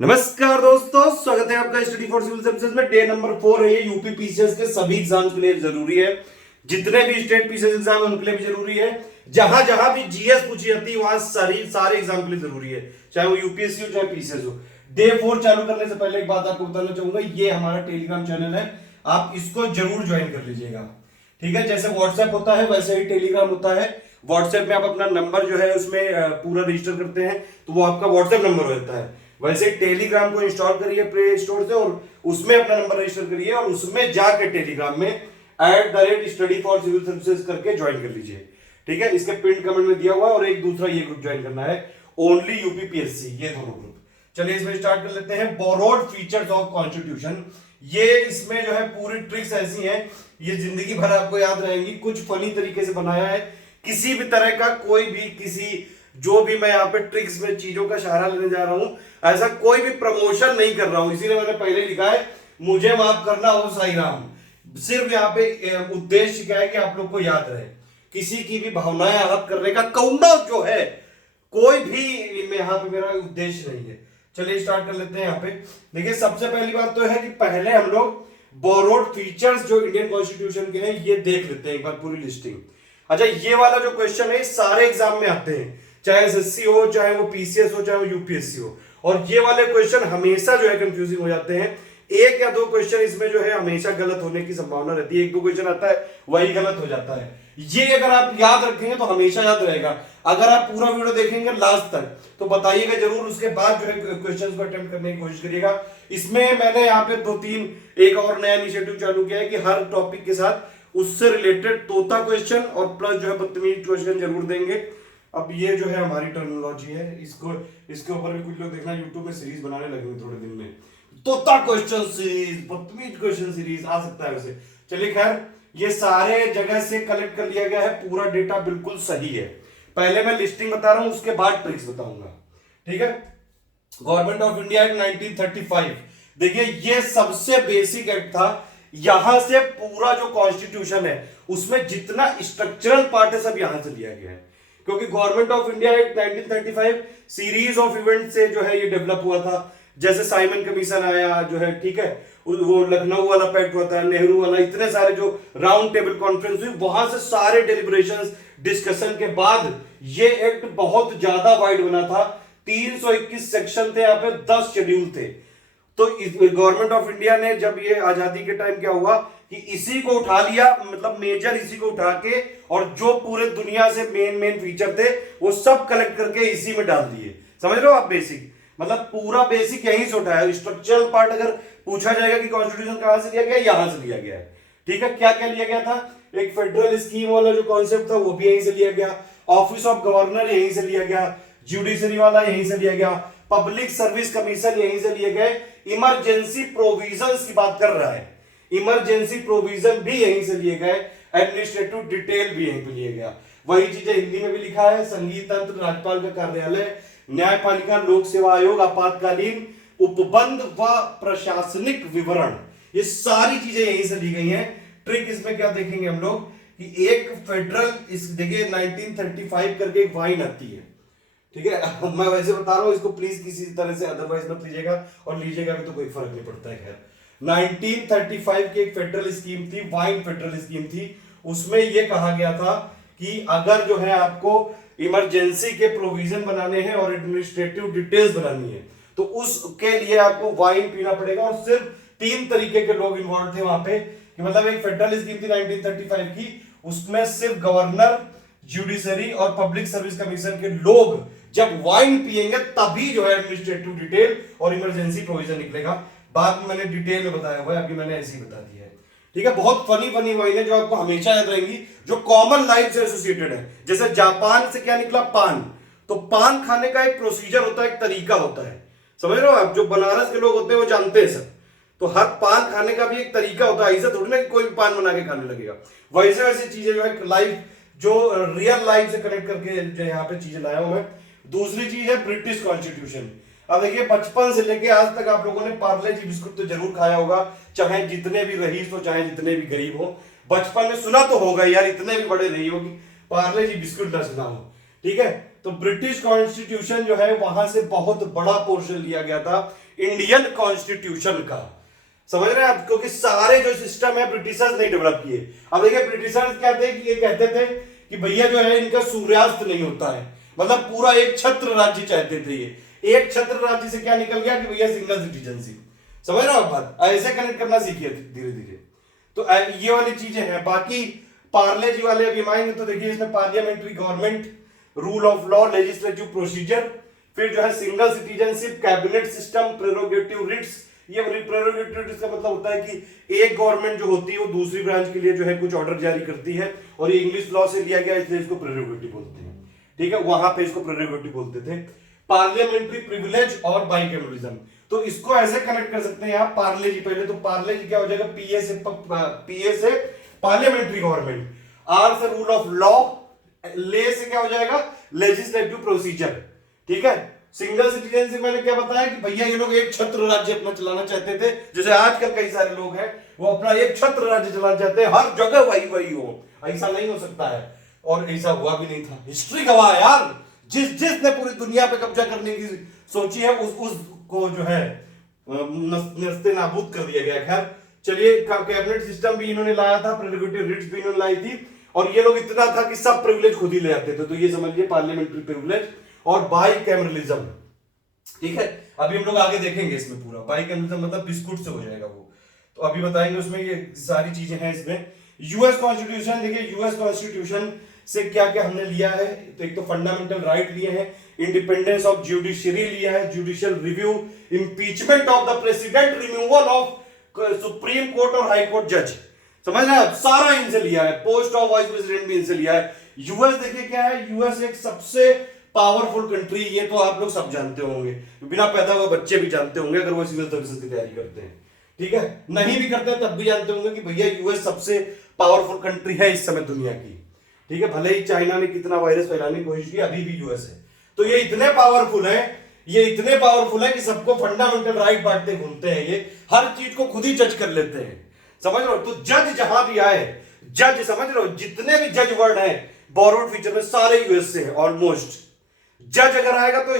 नमस्कार दोस्तों, स्वागत है आपका स्टडी फॉर सिविल सर्विसेज में। डे नंबर 4 है ये। यूपीपीसीएस के सभी एग्जाम्स के लिए जरूरी है, जितने भी स्टेट पीसीएस एग्जाम है उनके लिए भी जरूरी है। जहां जहां भी जीएस पूछी जाती है वहां सारे एग्जाम के लिए जरूरी है, चाहे वो यूपीएससी हो चाहे पीसीएस हो। डे 4 चालू करने से पहले एक बात आपको बताना चाहूंगा, ये हमारा टेलीग्राम चैनल है, आप इसको जरूर ज्वाइन कर लीजिएगा। ठीक है, जैसे व्हाट्सएप होता है वैसे ही टेलीग्राम होता है। व्हाट्सएप में आप अपना नंबर जो है उसमें पूरा रजिस्टर करते हैं तो वो आपका व्हाट्सएप नंबर हो जाता है। वैसे टेलीग्राम को इंस्टॉल करिए प्ले स्टोर से और उसमें अपना नंबर रजिस्टर करिए और उसमें जाके टेलीग्राम में @study for civil services करके ज्वाइन कर लीजिए। ठीक है, इसके पिन कमेंट में दिया हुआ है और एक दूसरा ये ग्रुप ज्वाइन करना है, ओनली यूपीपीएससी, ये दोनों ग्रुप। चलिए इसमें स्टार्ट कर लेते हैं। बोरोड फीचर्स ऑफ कॉन्स्टिट्यूशन, ये इसमें जो है पूरी ट्रिक्स ऐसी हैं, ये जिंदगी भर आपको याद रहेंगी। कुछ फनी तरीके से बनाया है, किसी भी तरह का कोई भी किसी जो भी मैं यहाँ पे ट्रिक्स में चीजों का सहारा लेने जा रहा हूं, ऐसा कोई भी प्रमोशन नहीं कर रहा हूं, इसीलिए मैंने पहले लिखा है मुझे माफ करना हो साईं राम। सिर्फ यहाँ पे उद्देश्य क्या है कि आप लोग को याद रहे, किसी की भी भावनाएं आहत करने का कौंडा जो है कोई भी यहाँ पे मेरा उद्देश्य नहीं है। चलिए स्टार्ट कर लेते हैं। यहाँ पे देखिए, सबसे पहली बात तो है कि पहले हम लोग बोरोड फीचर्स जो इंडियन कॉन्स्टिट्यूशन के हैं ये देख लेते हैं एक बार पूरी लिस्टिंग। अच्छा, ये वाला जो क्वेश्चन है सारे एग्जाम में आते हैं, चाहे एसएससी हो चाहे वो पीसीएस हो चाहे वो यूपीएससी हो, और ये वाले क्वेश्चन हमेशा जो है कंफ्यूजिंग हो जाते हैं। एक या दो क्वेश्चन इसमें जो है हमेशा गलत होने की संभावना रहती है, एक दो क्वेश्चन आता है वही गलत हो जाता है। ये अगर आप याद रखेंगे तो हमेशा याद रहेगा। अगर आप पूरा वीडियो देखेंगे लास्ट तक तो बताइएगा जरूर, उसके बाद जो है क्वेश्चन को अटेम्प्ट करने की कोशिश करिएगा। इसमें मैंने यहाँ पे 2-3 एक और नया इनिशिएटिव चालू किया है कि हर टॉपिक के साथ उससे रिलेटेड तोता क्वेश्चन और प्लस जो है बदतमीज क्वेश्चन जरूर देंगे। अब ये जो है हमारी टर्मिनोलॉजी है, इसके ऊपर भी कुछ लोग देखना यूट्यूब में सीरीज बनाने लगेंगे थोड़े दिन में, तोता क्वेश्चन सीरीज, बदतमीज क्वेश्चन सीरीज आ सकता है वैसे। चलिए खैर, ये सारे जगह से कलेक्ट कर लिया गया है, पूरा डेटा बिल्कुल सही है। पहले मैं लिस्टिंग बता रहा हूं, उसके बाद ट्रिक्स बताऊंगा। ठीक है, गवर्नमेंट ऑफ इंडिया एक्ट 1935, देखिए ये सबसे बेसिक एक्ट था। यहां से पूरा जो कॉन्स्टिट्यूशन है उसमें जितना स्ट्रक्चरल पार्ट है सब यहां से लिया गया है, क्योंकि government of India act 1935 series of event से जो है ये डेवलप हुआ था। जैसे साइमन कमीशन आया जो है, ठीक है, वो लखनऊ वाला पैक्ट हुआ था, नेहरू वाला, इतने सारे जो राउंड टेबल कॉन्फ्रेंस हुई, वहां से सारे डेलिब्रेशंस डिस्कशन के बाद ये एक्ट बहुत ज्यादा वाइड बना था। 321 सेक्शन थे, यहाँ पे 10 शेड्यूल थे। तो गवर्नमेंट ऑफ इंडिया ने जब ये आजादी के टाइम क्या हुआ कि इसी को उठा लिया, मतलब मेजर इसी को उठा के, और जो पूरे दुनिया से मेन फीचर थे वो सब कलेक्ट करके इसी में डाल दिए। समझ रहे हो आप? बेसिक मतलब पूरा बेसिक यहीं से उठाया। स्ट्रक्चरल पार्ट अगर पूछा जाएगा कि कॉन्स्टिट्यूशन कहां से लिया गया, यहां से लिया गया है। ठीक है, क्या क्या लिया गया था? एक फेडरल स्कीम वाला जो कॉन्सेप्ट था वो भी यहीं से लिया गया, ऑफिस ऑफ गवर्नर यहीं से लिया गया, जुडिशरी वाला यहीं से लिया गया, पब्लिक सर्विस कमीशन यहीं से लिए गए, इमरजेंसी प्रोविजंस की बात कर रहा है, इमरजेंसी प्रोविजन भी यहीं से लिए गए, एडमिनिस्ट्रेटिव डिटेल भी यहीं पे लिया गया। वही चीजें हिंदी में भी लिखा है, संघीय तंत्र, राज्यपाल का कार्यालय, न्यायपालिका, लोक सेवा आयोग, आपातकालीन उपबंध व प्रशासनिक विवरण, ये सारी चीजें यहीं से ली गई हैं। ट्रिक इसमें क्या देखेंगे हम लोग कि एक फेडरल, इस देखिए 1935 करके एक वाइन आती है। ठीक है, मैं वैसे बता रहा हूं, इसको प्लीज किसी तरह से अदरवाइज मत लीजिएगा, और लीजिएगा भी तो कोई फर्क नहीं पड़ता है। खैर, 1935 की एक फेडरल स्कीम थी, वाइन फेडरल स्कीम थी। उसमें यह कहा गया था कि अगर जो है आपको इमरजेंसी के प्रोविजन बनाने हैं और एडमिनिस्ट्रेटिव डिटेल्स बनानी है तो उसके लिए आपको वाइन पीना पड़ेगा। और सिर्फ 3 तरीके के लोग इन्वॉल्व थे वहां पे, कि मतलब एक फेडरल स्कीम थी 1935 की, उसमें सिर्फ गवर्नर, जुडिशरी और पब्लिक सर्विस कमीशन के लोग जब वाइन पिएंगे तभी जो है एडमिनिस्ट्रेटिव डिटेल और इमरजेंसी प्रोविजन निकलेगा। बाद में मैंने डिटेल में बताया हुआ है, अभी मैंने ऐसे ही बता दिया है। ठीक है, बहुत फनी वाइन है जो आपको हमेशा याद रहेंगी, जो कॉमन लाइफ से एसोसिएटेड है। जैसे जापान से क्या निकला? पान। तो पान खाने का एक प्रोसीजर होता है, एक तरीका होता है, समझ रहे हो आप? जो बनारस के लोग होते हैं वो जानते हैं सब। तो हर पान खाने का भी एक तरीका होता है, ऐसा थोड़ी ना कि कोई भी पान बना के खाने लगेगा। वैसे चीजें जो है लाइफ, जो रियल लाइफ से कनेक्ट करके जो यहाँ पे चीजें लाया हूं मैं। दूसरी चीज है ब्रिटिश कॉन्स्टिट्यूशन। अब देखिए, बचपन से लेके आज तक आप लोगों ने पार्ले जी बिस्कुट तो जरूर खाया होगा, चाहे जितने भी रईस हो चाहे जितने भी गरीब हो, बचपन में सुना तो होगा यार, इतने भी बड़े नहीं होगी पार्ले जी बिस्कुट ना सुना हो। ठीक है, तो ब्रिटिश कॉन्स्टिट्यूशन जो है वहां से बहुत बड़ा पोर्शन लिया गया था इंडियन कॉन्स्टिट्यूशन का। समझ रहे हैं आप, क्योंकि सारे जो सिस्टम है ब्रिटिशर्स ने डेवलप किए। अब देखिए ब्रिटिशर्स क्या थे कि ये कहते थे कि भैया जो है इनका सूर्यास्त नहीं होता है, मतलब पूरा एक छत्र राज्य चाहते थे ये। एक छत्र राज्य से क्या निकल गया कि भैया सिंगल सिटीजनशिप। समझ रहे हो आप बात, ऐसे कनेक्ट करना सीखिए धीरे धीरे। तो ये वाली चीजें हैं। बाकी पार्ले जी वाले अभी आएंगे तो देखिए इसमें parliamentary government, rule of law, legislative procedure, फिर जो है single citizenship, cabinet system, prerogative writs. ये प्रेरोगेटिव रिट्स का मतलब होता है कि एक गवर्नमेंट जो होती है वो दूसरी ब्रांच के लिए जो है कुछ ऑर्डर जारी करती है, और ये इंग्लिश लॉ से लिया गया इसलिए इसको प्रेरोगेटिव बोलते हैं। ठीक है, वहां पे इसको प्रेरोगेटिव बोलते थे। पार्लियामेंट्री प्रिविलेज और बाइकैमरलिज्म, तो इसको ऐसे कनेक्ट कर सकते हैं आप। पार्ले जी पहले तो पार्ले जी क्या हो जाएगा, पीए से पार्लियामेंट्री गवर्नमेंट, आर से रूल ऑफ लॉ, ले से क्या हो जाएगा लेजिस्लेटिव प्रोसीजर। ठीक है, सिंगल सिटीजनशिप मैंने क्या बताया कि भैया ये लोग एक छत्र राज्य अपना चलाना चाहते थे, जैसे आजकल कई सारे लोग हैं वो अपना एक छत्र राज्य चलाना चाहते हैं, हर जगह वही वही हो। ऐसा नहीं हो सकता है, और ऐसा हुआ भी नहीं था। हिस्ट्री गवाह है यार, जिसने पूरी दुनिया पे कब्जा करने की सोची है उसको जो है नस्ते नाबूद कर दिया गया। खैर चलिए, कैबिनेट सिस्टम भी इन्होंने लाया था, प्रेरोगेटिव रिट्स भी इन्होंने लाई थी, और ये लोग इतना था कि सब प्रिविलेज खुद ही ले आते थे। तो ये समझिए पार्लियामेंट्री प्रिविलेज और बाइकैमरलिज्म। ठीक है, अभी हम लोग आगे देखेंगे इसमें पूरा। बाइकैमरलिज्म मतलब बिस्कुट से हो जाएगा वो, तो अभी बताएंगे उसमें ये सारी चीजें हैं इसमें। यूएस कॉन्स्टिट्यूशन, देखिए यूएस कॉन्स्टिट्यूशन से क्या क्या हमने लिया है, तो एक तो फंडामेंटल राइट लिए हैं, इंडिपेंडेंस ऑफ जुडिशरी लिया है, judicial review, impeachment of the president, removal of supreme court और हाई कोर्ट जज। समझ रहे हैं, सारा इनसे लिया है, पोस्ट ऑफ वाइस प्रेसिडेंट भी इनसे लिया है। यूएस देखिए क्या है, यूएस एक सबसे पावरफुल कंट्री, ये तो आप लोग सब जानते होंगे, बिना पैदा हुए बच्चे भी जानते होंगे अगर वो सिविल सर्विसेज की तैयारी करते हैं। ठीक है, नहीं भी करते हैं तब भी जानते होंगे कि भैया यूएस सबसे पावरफुल कंट्री है इस समय दुनिया की। ठीक है, भले ही चाइना ने कितना वायरस फैलाने की कोशिश की, अभी भी यूएस है। तो ये इतने पावरफुल है, ये इतने पावरफुल है कि सबको फंडामेंटल राइट बांटते घूमते हैं, ये हर चीज को खुद ही जज कर लेते हैं। समझ रहे हो, तो जज जहां भी आए, जज समझ रहे हो, जितने भी जज वर्ड है बोरोड फीचर में सारे यूएस से है ऑलमोस्ट। जज अगर आएगा तो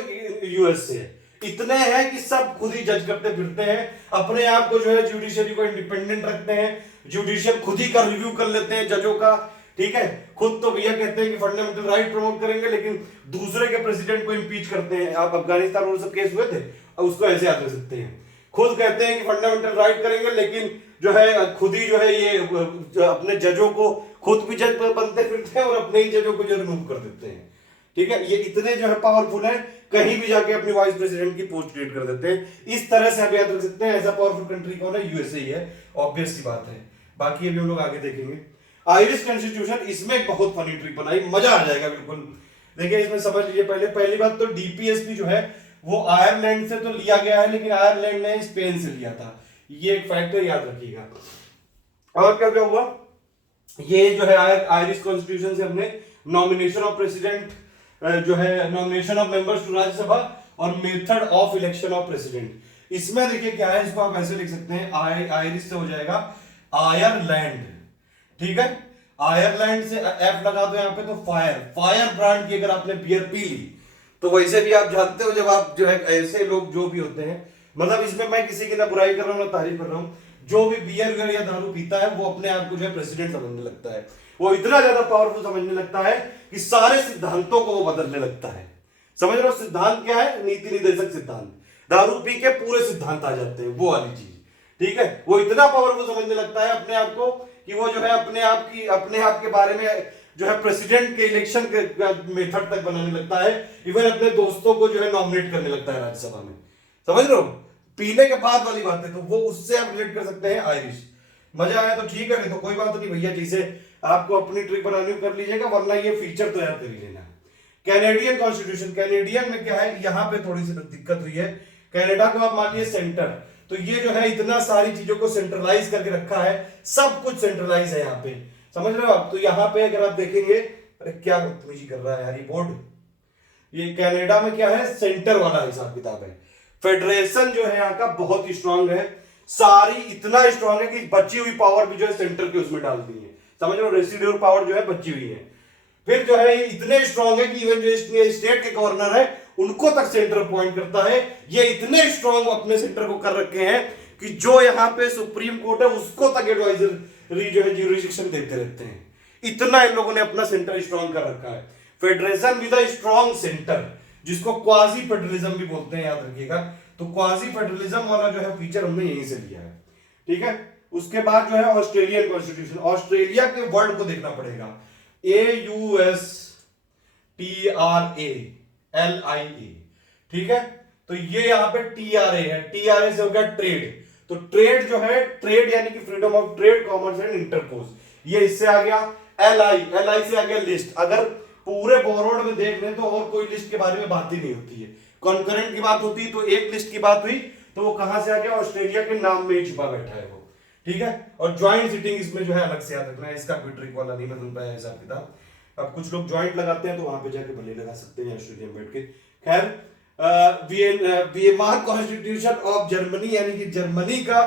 यूएस से है। इतने हैं कि सब खुद ही जज करते फिरते हैं, अपने आप को जो है जुडिशरी को इंडिपेंडेंट रखते हैं, जुडिशियल खुद ही का रिव्यू कर लेते हैं जजों का। ठीक है, खुद तो भैया कहते हैं कि फंडामेंटल राइट प्रमोट करेंगे, लेकिन दूसरे के प्रेसिडेंट को इंपीच करते हैं। आप अफगानिस्तान में सब केस हुए थे, उसको ऐसे याद रख सकते हैं। खुद कहते हैं कि फंडामेंटल राइट करेंगे, लेकिन जो है खुद ही जो है ये अपने जजों को खुद भी जज बनते फिरते हैं और अपने ही जजों को जो रिमूव कर देते हैं। ठीक है, ये इतने जो है पावरफुल है, कहीं भी जाके अपनी वाइस प्रेसिडेंट की पोस्ट क्रिएट कर देते हैं। इस तरह से आप याद रख सकते हैं, ऐसा पावरफुल कंट्री कौन है, यूएसए ही है, ऑब्वियस सी बात है। बाकी अभी हम लोग आगे देखेंगे। आयरिश कॉन्स्टिट्यूशन, इसमें बहुत फनी ट्रिक बनाई, मजा आ जाएगा बिल्कुल। देखिए इसमें समझ लीजिए, पहली बात तो डीपीएसपी जो है वो आयरलैंड से तो लिया गया है, लेकिन आयरलैंड ने स्पेन से लिया था, ये एक फैक्टर याद रखिएगा। और क्या क्या हुआ, ये जो है आयरिश कॉन्स्टिट्यूशन से हमने नॉमिनेशन ऑफ प्रेसिडेंट, जो है nomination of members to Rajya Sabha और method of election of president, इसमें देखिए क्या है, इसको आप ऐसे लिख सकते हैं, आयरिश से हो जाएगा आयरलैंड। ठीक है, आयरलैंड से एफ लगा दो यहाँ पे, तो फायर ब्रांड की अगर आपने बियर पी ली, तो वैसे भी आप जानते हो जब आप जो है ऐसे लोग जो भी होते हैं, मतलब इसमें मैं किसी की ना बुराई कर रहा हूँ ना तारीफ कर रहा हूँ, जो भी बियर या दारू पीता है वो अपने आप को जो है प्रेसिडेंट समझने लगता है, वो इतना ज्यादा पावरफुल समझने लगता है कि सारे सिद्धांतों को वो बदलने लगता है। समझ रहे हो, सिद्धांत क्या है, नीति निर्देशक सिद्धांत, दारू पी के पूरे सिद्धांत आ जाते हैं, वो वाली चीज। ठीक है, वो इतना पावरफुल समझने लगता है अपने आप को कि वो जो है अपने आप के बारे में जो है प्रेसिडेंट के इलेक्शन के मेथड तक बनाने लगता है, इवन अपने दोस्तों को जो है नॉमिनेट करने लगता है राज्यसभा में। समझ रहे हो, पीने के बाद वाली बात है, तो वो उससे आप रिलेट कर सकते हैं आयरिश। मजा आया तो ठीक है, नहीं तो कोई बात नहीं भैया, जिसे आपको अपनी ट्रिक बनानी कर लीजिएगा, वरना ये फीचर तो याद कर ही लेना। कैनेडियन कॉन्स्टिट्यूशन, कैनेडियन में क्या है, यहाँ पे थोड़ी सी दिक्कत हुई है। कनाडा को आप मानिए सेंटर, तो ये जो है इतना सारी चीजों को सेंट्रलाइज करके रखा है, सब कुछ सेंट्रलाइज है यहाँ पे। समझ रहे हो आप, तो यहाँ पे अगर आप देखेंगे, अरे क्या बदतमीजी कर रहा है यार ये बोर्ड, ये कनाडा में क्या है, सेंटर वाला हिसाब किताब है। फेडरेशन जो है यहाँ का बहुत ही स्ट्रांग है, सारी इतना स्ट्रांग है कि बची हुई पावर भी जो है सेंटर के उसमें डाल दी है। समझ रहे हो, रेसिडुअल पावर जो है बची हुई है। फिर जो है इतने स्ट्रांग है कि इवन जो स्टेट के गवर्नर है उनको तक सेंटर अपॉइंट करता है। ये इतने स्ट्रांग अपने सेंटर को कर रखे हैं कि जो यहाँ पे सुप्रीम कोर्ट है उसको तक एडवाइजरी जो है ज्यूरिसडिक्शन देते रहते हैं। इतना इन लोगों ने अपना सेंटर स्ट्रांग कर रखा है। Federation with a strong centre, जिसको क्वाजी फेडरलिज्म भी बोलते हैं, याद रखिएगा। तो क्वाजी फेडरलिज्म वाला जो है फीचर हमने यहीं से लिया है, ठीक है। उसके बाद जो है ऑस्ट्रेलियन कॉन्स्टिट्यूशन, ऑस्ट्रेलिया के वर्ड को देखना पड़ेगा, AUSTRALIA, ठीक है। तो ये यहाँ पे TRA है, TRA से हो गया ट्रेड। तो ट्रेड जो है, ट्रेड यानी कि freedom of trade, commerce and intercourse, ये इससे आ गया। LI से आ गया लिस्ट। अगर पूरे बोरोड में देख लें तो और कोई लिस्ट के बारे में बात ही नहीं होती है, कॉन्करेंट की बात होती है, तो एक लिस्ट की बात हुई तो वो कहां से आ गया, ऑस्ट्रेलिया के नाम में ही छुपा बैठा है वो, ठीक है। और ज्वाइंट सिटिंग इसमें जो है अलग से याद रखना है, इसका कोई ट्रिक वाला नहीं बदल पाया हिसाब किताब। अब कुछ लोग ज्वाइंट लगाते हैं तो वहां पे जाके भले लगा सकते हैं ऑस्ट्रेलिया में बैठ के। खैर, वीएमआर कॉन्स्टिट्यूशन ऑफ जर्मनी, यानी कि जर्मनी का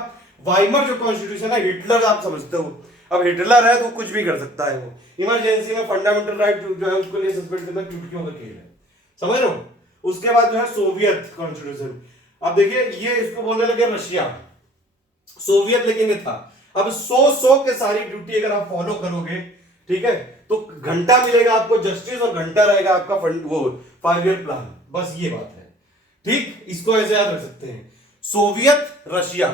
वाइमर जो कॉन्स्टिट्यूशन है, हिटलर आप समझते हो। अब हिटलर है तो कुछ भी कर सकता है वो। इमरजेंसी में फंडामेंटल राइट जो है उसको लिए सस्पेंड करना चुटकियों का खेल है, समझ रहे हो। उसके बाद जो है सोवियत कॉन्स्टिट्यूशन। अब देखिए ये इसको बोलने लगे रशिया, सोवियत लेकिन ये था। अब 100 के सारी ड्यूटी अगर आप फॉलो करोगे, ठीक है, तो घंटा मिलेगा आपको जस्टिस और घंटा रहेगा आपका फंड, वो 5 ईयर प्लान। बस ये बात है, ठीक। इसको ऐसे याद रख सकते हैं, सोवियत रशिया,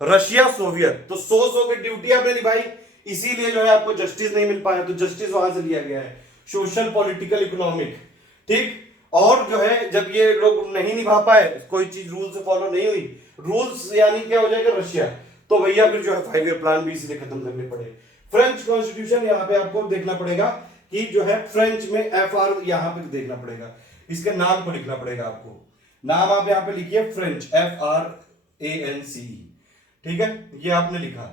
रशिया सोवियत। तो 100 की ड्यूटी आपने निभाई, इसीलिए जो है आपको जस्टिस नहीं मिल पाया, तो जस्टिस वहां से लिया गया है, सोशल पॉलिटिकल इकोनॉमिक, ठीक। और जो है जब ये लोग नहीं निभा पाए, कोई चीज रूल से फॉलो नहीं हुई, रूल्स यानी क्या हो जाएगा रशिया, तो भैया फिर जो है 5 ईयर प्लान भी इसलिए खत्म करने पड़े। फ्रेंच कॉन्स्टिट्यूशन, यहाँ पे आपको देखना पड़ेगा कि जो है फ्रेंच में FR यहाँ पे देखना पड़ेगा, इसके नाम को लिखना पड़ेगा आपको। नाम आप यहाँ पे लिखिए फ्रेंच, FRANCE, ठीक है, ये आपने लिखा।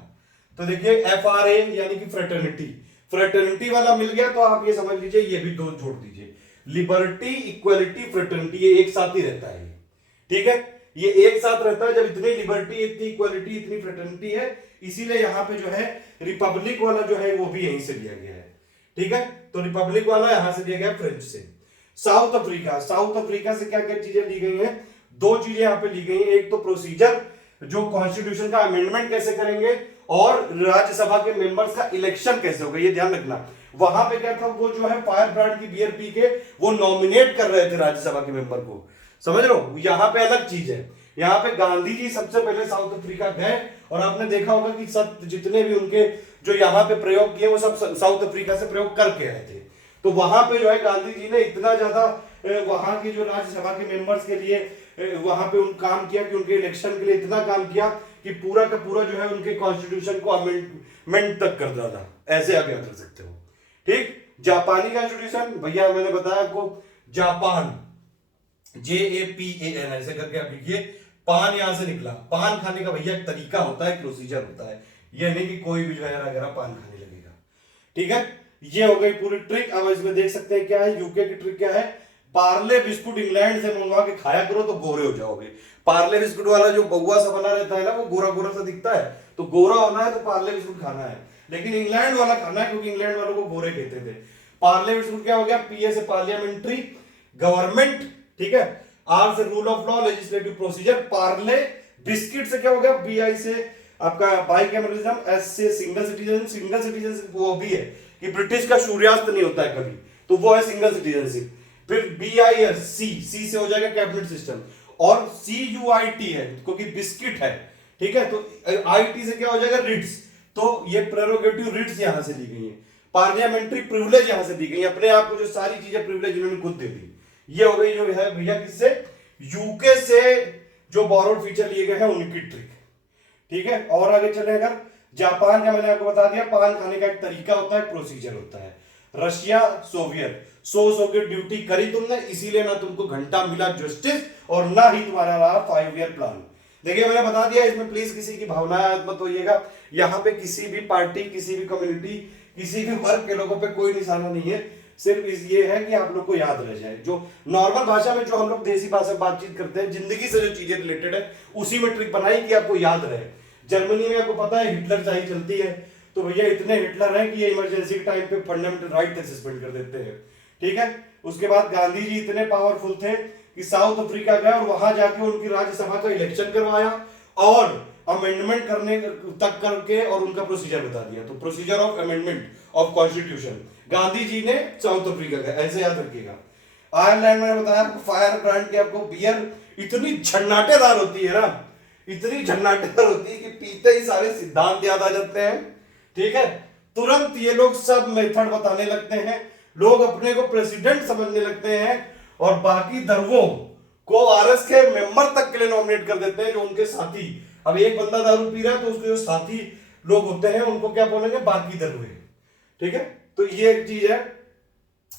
तो देखिए FRA यानी कि फ्रेटर्निटी, फ्रेटर्निटी वाला मिल गया तो आप ये समझ लीजिए, ये भी 2 जोड़ दीजिए, लिबर्टी इक्वलिटी फ्रेटर्निटी, ये एक साथ ही रहता है, ठीक है। ये एक साथ रहता है, जब इतनी लिबर्टी, इतनी इक्वलिटी, इतनी फ्रेटर्निटी है, इसीलिए यहाँ पे जो है रिपब्लिक वाला जो है वो भी यहीं से लिया गया है, ठीक है। तो रिपब्लिक वाला यहां से लिया गया फ्रेंच से। साउथ अफ्रीका, साउथ अफ्रीका से क्या क्या चीजें ली गई हैं, 2 चीजें यहाँ पे ली गई हैं। एक तो प्रोसीजर, जो कॉन्स्टिट्यूशन का अमेंडमेंट कैसे करेंगे, और राज्यसभा के मेंबर्स का इलेक्शन कैसे होगा, ये ध्यान रखना। वहां पे क्या था, वो जो है फायर ब्रांड की बियर पी के वो नॉमिनेट कर रहे थे राज्यसभा के मेंबर को, समझ रहे हो। यहाँ पे अलग चीज है, यहाँ पे गांधी जी सबसे पहले साउथ अफ्रीका गए, और आपने देखा होगा कि सब जितने भी उनके जो यहाँ पे प्रयोग किए वो सब साउथ अफ्रीका से प्रयोग करके आए थे। तो वहां पे जो है गांधी जी ने इतना ज्यादा वहां के जो राज्यसभा के मेंबर्स के लिए वहां पे उन काम किया कि उनके इलेक्शन के लिए इतना काम किया कि पूरा का पूरा जो है उनके कॉन्स्टिट्यूशन को अमेंडमेंट तक कर डाला। ऐसे आप याद कर सकते हो, ठीक। जापानी कॉन्स्टिट्यूशन, भैया मैंने बताया आपको, जापान, JAPAN ऐसे करके आप लिखिए। पान यहां से निकला, पान खाने का भैया एक तरीका होता है, प्रोसीजर होता है, ये नहीं कि कोई भी जो है अगर पान खाने लगेगा, ठीक है। ये हो गई पूरी ट्रिक। अब इसमें देख सकते हैं क्या है, यूके की ट्रिक क्या है, पार्ले बिस्कुट इंग्लैंड से मंगवा के खाया करो तो गोरे हो जाओगे। पार्ले बिस्कुट वाला जो बउआ सा बना रहता है ना, वो गोरा गोरा सा दिखता है, तो गोरा होना है तो पार्ले बिस्कुट खाना है, लेकिन इंग्लैंड वाला खाना है, क्योंकि इंग्लैंड वालों को गोरे कहते थे। पार्ले बिस्कुट क्या हो गया, PA से पार्लियामेंट्री गवर्नमेंट, ठीक है। R से rule of law, legislative procedure. Parle biscuit से क्या हो गया, BI से आपका बाइकैमरलिज्म, S से सिंगल सिटीजन। सिंगल सिटीजन वो भी है कि ब्रिटिश का सूर्यास्त नहीं होता है कभी, तो वो है सिंगल सिटीजनशिप। फिर BIS, C से हो जाएगा कैबिनेट सिस्टम, और CUIT है क्योंकि बिस्किट है, ठीक है। तो IT से क्या हो जाएगा, रिट्स। तो ये प्रेरोगेटिव रिट्स यहां से ली गई है। पार्लियामेंट्री प्रिविलेज यहां से दी गई, अपने आप को जो सारी चीजें प्रिविलेज इन्होंने खुद दे दी। ये हो गई जो है भैया किससे, यूके से जो बोरोड फीचर लिए गए हैं उनकी ट्रिक, ठीक है। और आगे चले, अगर जापान का मैंने आपको बता दिया, पान खाने का एक तरीका होता है, प्रोसीजर होता है। रशिया सोवियत, 100 की ड्यूटी करी तुमने, इसीलिए ना तुमको घंटा मिला जस्टिस, और ना ही तुम्हारा रहा 5 ईयर प्लान। देखिए मैंने बता दिया, इसमें प्लीज किसी की भावनाएं मत होइएगा। यहाँ पे किसी भी पार्टी, किसी भी कम्युनिटी, किसी भी वर्ग के लोगों पे कोई निशाना नहीं है, सिर्फ ये है कि आप लोग को याद रह जाए। जो नॉर्मल भाषा में, जो हम लोग देसी भाषा में बातचीत करते हैं, जिंदगी से जो चीजें रिलेटेड है, उसी में ट्रिक बनाई कि आपको याद रहे। जर्मनी में आपको पता है हिटलर चाही चलती है, तो भैया इतने हिटलर हैं कि ये इमरजेंसी के टाइम पे फंडामेंटल राइट तक सस्पेंड कर देते हैं, ठीक है। उसके बाद गांधी जी इतने पावरफुल थे कि साउथ अफ्रीका गया और वहां जाके उनकी राज्यसभा का इलेक्शन करवाया और अमेंडमेंट करने तक करके और उनका प्रोसीजर बता दिया। तो procedure of amendment of constitution Gandhi ji ने साउथ अफ्रीका का, ऐसे याद रखिएगा। आयरलैंड में बताया आपको फायर ब्रांड की आपको बियर इतनी झन्नाटेदार होती है ना, इतनी झन्नाटेदार होती है कि पीते ही सारे सिद्धांत याद आ जाते हैं। ठीक है, तुरंत ये लोग सब मेथड बताने लगते हैं, लोग अपने को प्रेसिडेंट समझने लगते हैं और बाकी दरवों को आरएस के मेंबर तक के लिए नॉमिनेट कर देते हैं जो उनके साथी। अब एक बंदा दारू पी रहा है तो उसके जो साथी लोग होते हैं उनको क्या बोलेंगे, बाकी दरवे। ठीक है, तो ये एक चीज है,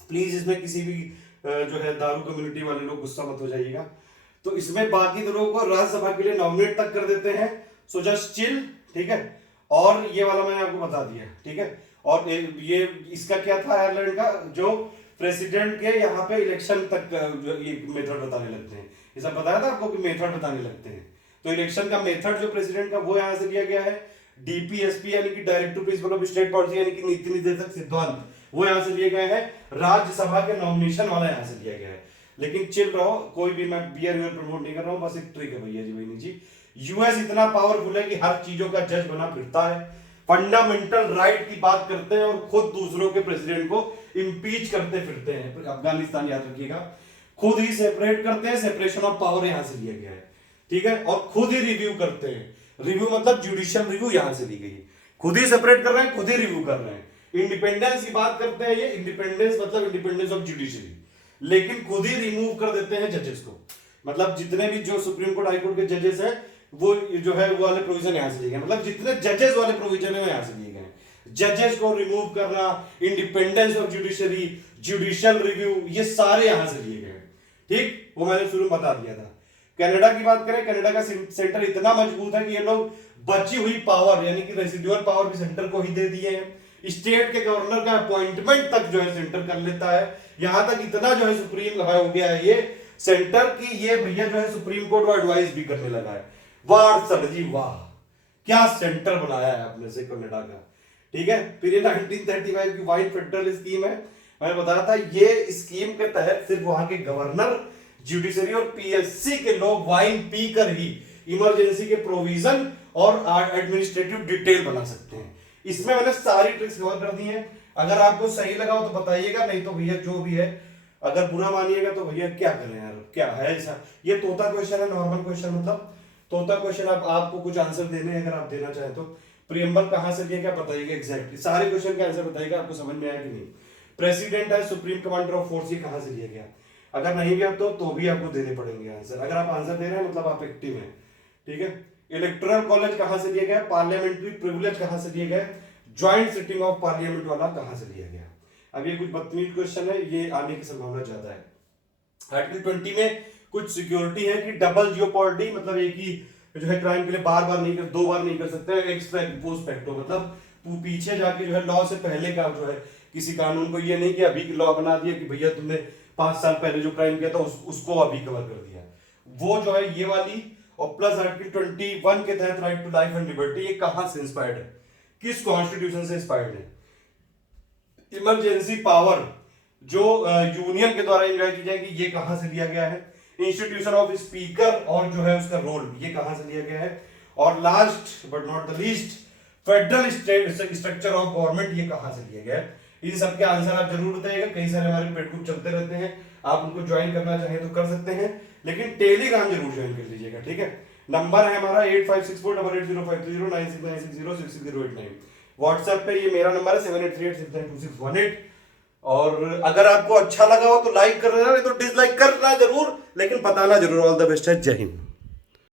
प्लीज इसमें किसी भी जो है दारू कम्युनिटी वाले लोग गुस्सा मत हो जाइएगा। तो इसमें बाकी दलों को राज्यसभा के लिए नॉमिनेट तक कर देते हैं, सो जस्ट चिल। ठीक है, और ये वाला मैंने आपको बता दिया। ठीक है, और ये इसका क्या था आयरलैंड का, जो प्रेसिडेंट के यहाँ पे इलेक्शन तक ये मेथड बताने लगते हैं। ये सब बताया था आपको कि मेथड बताने लगते हैं। तो इलेक्शन का मेथड जो प्रेसिडेंट का वो यहाँ से लिया गया है। डीपीएसपी यानी कि directive principle of state policy यानी कि नीति निर्देशक सिद्धांत वो यहाँ से लिए गए हैं। राज्यसभा के नॉमिनेशन वाला यहाँ से लिया गया है। लेकिन चिल रहो, कोई भी मैं बियर प्रमोट नहीं कर रहा हूँ, बस एक ट्रिक है भैया जी बहनी जी। यूएस इतना पावरफुल है कि हर चीजों का जज बना फिरता है, फंडामेंटल राइट की बात करते हैं और खुद दूसरों के प्रेसिडेंट को इंपीच करते फिरते हैं। अफगानिस्तान याद रखिएगा, खुद ही सेपरेट करते हैं, सेपरेशन ऑफ पावर यहां से लिया गया है। ठीक है, और खुद ही रिव्यू करते हैं, रिव्यू मतलब जुडिशियल रिव्यू यहां से ली गई है। खुद ही सेपरेट कर रहे हैं, खुद ही रिव्यू कर रहे हैं। इंडिपेंडेंस की बात करते हैं, ये इंडिपेंडेंस मतलब इंडिपेंडेंस ऑफ जुडिशरी, लेकिन खुद ही रिमूव कर देते हैं जजेस को। मतलब जितने भी जो सुप्रीम कोर्ट हाई कोर्ट के जजेस हैं वो जो है वो वाले प्रोविजन यहां से लिए गए, मतलब जितने जजेस वाले प्रोविजन है यहां से लिए गए। जजेस को रिमूव करना, independence of judiciary, judicial review, ये सारे यहां से लिए गए। ठीक, वो मैंने शुरू में बता दिया था। कनाडा की बात करें, कनाडा का सेंटर इतना मजबूत है कि ये लोग बची हुई पावर यानी कि रेसिडुअल पावर भी सेंटर को ही दे दिए हैं। स्टेट के गवर्नर का अपॉइंटमेंट तक जो है सेंटर कर लेता है। यहां तक इतना जो है सुप्रीम हो गया है ये सेंटर की, ये भैया जो है सुप्रीम कोर्ट को एडवाइस भी करने लगा है। वाह सर जी वाह, क्या सेंटर बनाया है अपने से कनाडा का। ठीक है, फिर ये 1935 की वाइन फेडरल स्कीम है, मैंने बताया था। ये स्कीम के तहत सिर्फ वहां के गवर्नर, जुडिशरी और पीएससी के लोग वाइन पीकर ही इमरजेंसी के प्रोविजन और एडमिनिस्ट्रेटिव डिटेल बना सकते हैं। इसमें मैंने सारी ट्रिक्स कवर कर दी हैं। अगर आपको सही लगा हो तो बताइएगा, नहीं तो भैया जो भी है, अगर बुरा मानिएगा तो भैया क्या करें यार, क्या है ऐसा। ये तोता क्वेश्चन है, नॉर्मल क्वेश्चन, मतलब तोता क्वेश्चन। आपको कुछ आंसर देने हैं, अगर आप देना चाहें तो। प्रियम्बल कहां से लिया क्या बताइएगा एग्जैक्टली, सारे क्वेश्चन के आंसर बताइएगा, आपको समझ में आया कि नहीं। प्रेसिडेंट है सुप्रीम कमांडर ऑफ फोर्स, ये कहां से लिया गया, अगर नहीं भी आप तो भी आपको देने पड़ेंगे आंसर। अगर आप आंसर दे रहे हैं मतलब आप एक्टिव हैं। ठीक है, इलेक्टोरल कॉलेज कहां से लिया गया, पार्लियामेंट्री प्रिविलेज कहां से लिया गया, ज्वाइंट सिटिंग ऑफ पार्लियामेंट वाला कहां से लिया गया। अब ये कुछ बदतमीज क्वेश्चन है, ये आने की संभावना ज्यादा है। आर्टिकल 20 में कुछ सिक्योरिटी है कि डबल जियोपॉर्डी, मतलब एक ही जो है क्राइम के लिए बार बार नहीं कर, दो बार नहीं कर सकते। एक्स्ट्रा पोस्ट फैक्टो मतलब पीछे जाके जो है लॉ से पहले का जो है किसी कानून को, ये नहीं कि अभी लॉ बना दिया कि भैया तुमने 5 साल पहले जो क्राइम किया था उसको अभी कवर कर दिया, वो जो है ये वाली। और प्लस आर्टिकल 21 के तहत right to life and liberty, ये कहां से इंस्पायर्ड है, किस कॉन्स्टिट्यूशन से इंस्पायर्ड है। इमरजेंसी पावर जो यूनियन के द्वारा एंजॉय की जाएगी, ये कहां से लिया गया है। इंस्टीट्यूशन ऑफ स्पीकर और जो है उसका रोल, ये कहां से लिया गया है। और last but not the least, federal structure of government, ये कहां से लिया गया है। इन सबके आंसर आप जरूर बताइएगा। कई सारे हमारे पेडबुक चलते रहते हैं, आप उनको ज्वाइन करना चाहें तो कर सकते हैं, लेकिन टेलीग्राम जरूर ज्वाइन कर लीजिएगा। ठीक है, नंबर है हमारा 85648805309696066089। व्हाट्सएप पे ये मेरा नंबर है 7838692618। और अगर आपको अच्छा लगा हो तो लाइक कर देना, नहीं तो डिसलाइक करना जरूर, लेकिन बताना जरूर। ऑल द बेस्ट है, जय हिंद।